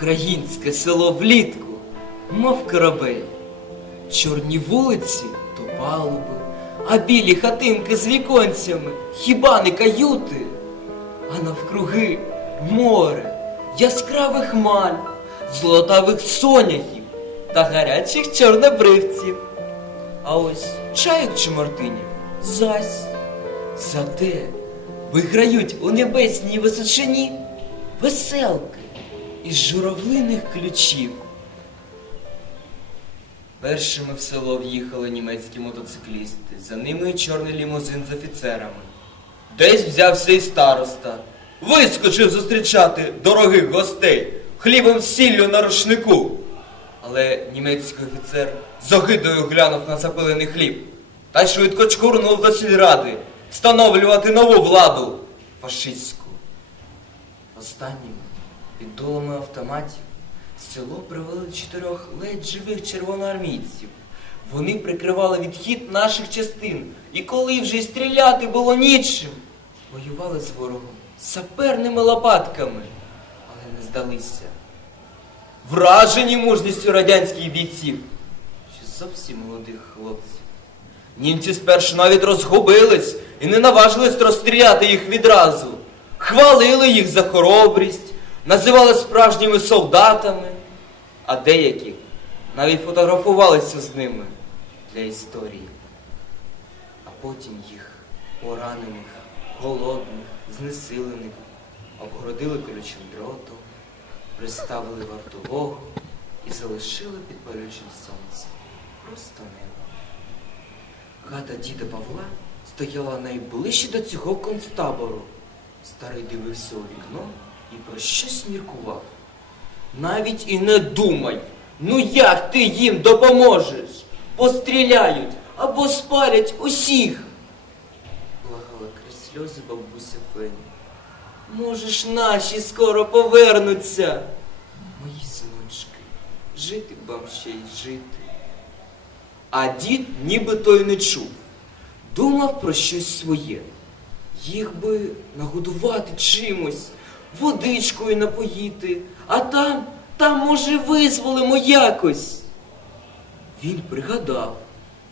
Українське село влітку, мов корабель. Чорні вулиці то палуби, а білі хатинки з віконцями, хіба не каюти? А навкруги море, яскравих маль, золотавих соняхів та гарячих чорнобривців. А ось чайок чи мартинів зась. Зате виграють у небесній височині веселки із журавлиних ключів. Першими в село в'їхали німецькі мотоциклісти, за ними чорний лімузин з офіцерами. Десь взявся і староста, вискочив зустрічати дорогих гостей хлібом сіллю на рушнику. Але німецький офіцер з огидою глянув на запилений хліб та й швидко чкурнув до сільради встановлювати нову владу фашистську. Останніми під дулами автоматів село привели чотирьох ледь живих червоноармійців. Вони прикривали відхід наших частин, і коли вже й стріляти було нічим, воювали з ворогом саперними лопатками, але не здалися. Вражені мужністю радянських бійців, чи зовсім молодих хлопців. Німці спершу навіть розгубились і не наважились розстріляти їх відразу. Хвалили їх за хоробрість, називали справжніми солдатами, а деякі навіть фотографувалися з ними для історії. А потім їх, поранених, голодних, знесилених, обгородили колючим дротом, приставили вартового і залишили під палючим сонцем. Просто небо. Хата діда Павла стояла найближче до цього концтабору. Старий дивився у вікно і про щось міркував. Навіть і не думай, ну як ти їм допоможеш? Постріляють або спалять усіх. Благала крізь сльози бабуся Фені. Можеш наші скоро повернуться. Мої синочки, жити б вам ще й жити. А дід нібито й не чув. Думав про щось своє. Їх би нагодувати чимось, водичкою напоїти, а там, там, може, визволимо якось. Він пригадав,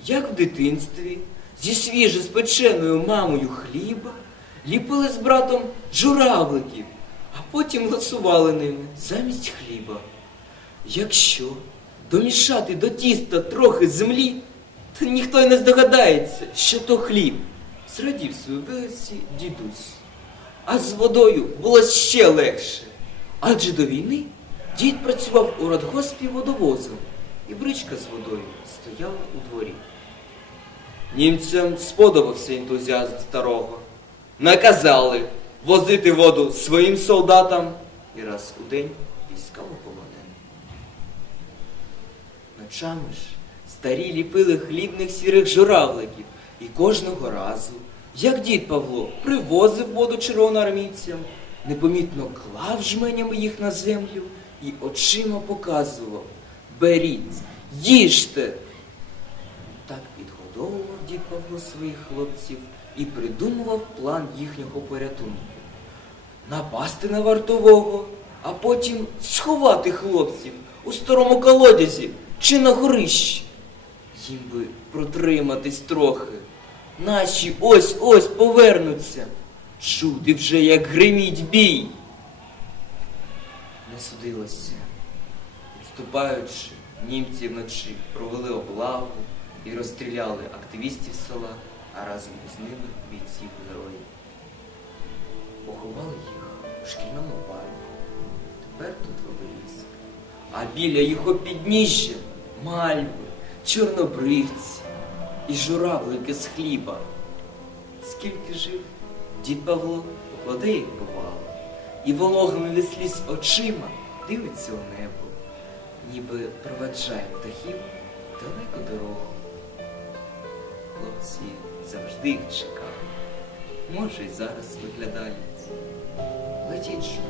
як в дитинстві зі свіже спеченою мамою хліба ліпили з братом журавликів, а потім ласували ними замість хліба. Якщо домішати до тіста трохи землі, то ніхто й не здогадається, що то хліб. Зрадів свою вилиці дідусь. А з водою було ще легше. Адже до війни дід працював у радгоспі водовозом, і бричка з водою стояла у дворі. Німцям сподобався ентузіазм старого. Наказали возити воду своїм солдатам і раз у день військовополоненим. Ночами ж старі ліпили хлібних сірих журавликів, і кожного разу, як дід Павло привозив воду червоноармійцям, непомітно клав жменями їх на землю і очима показував Беріть, їжте. Так підгодовував дід Павло своїх хлопців і придумував план їхнього порятунку. Напасти на вартового, а потім сховати хлопців у старому колодязі чи на горищі. Їм би протриматись трохи. Наші ось-ось повернуться. Чути вже, як гриміть бій. Не судилося. Відступаючи, німці вночі провели облаву і розстріляли активістів села, а разом із ними бійців героїв. Поховали їх у шкільному парку. Тепер тут обеліск. А біля його підніжжя мальви, чорнобривці і журавлики з хліба. Скільки жив, дід Павло їх бувало, і вологими від сліз очима дивиться у небо, ніби проведжає птахів далеку дорогу. Хлопці завжди їх чекали. Може, й зараз виглядають. Летіть летіть.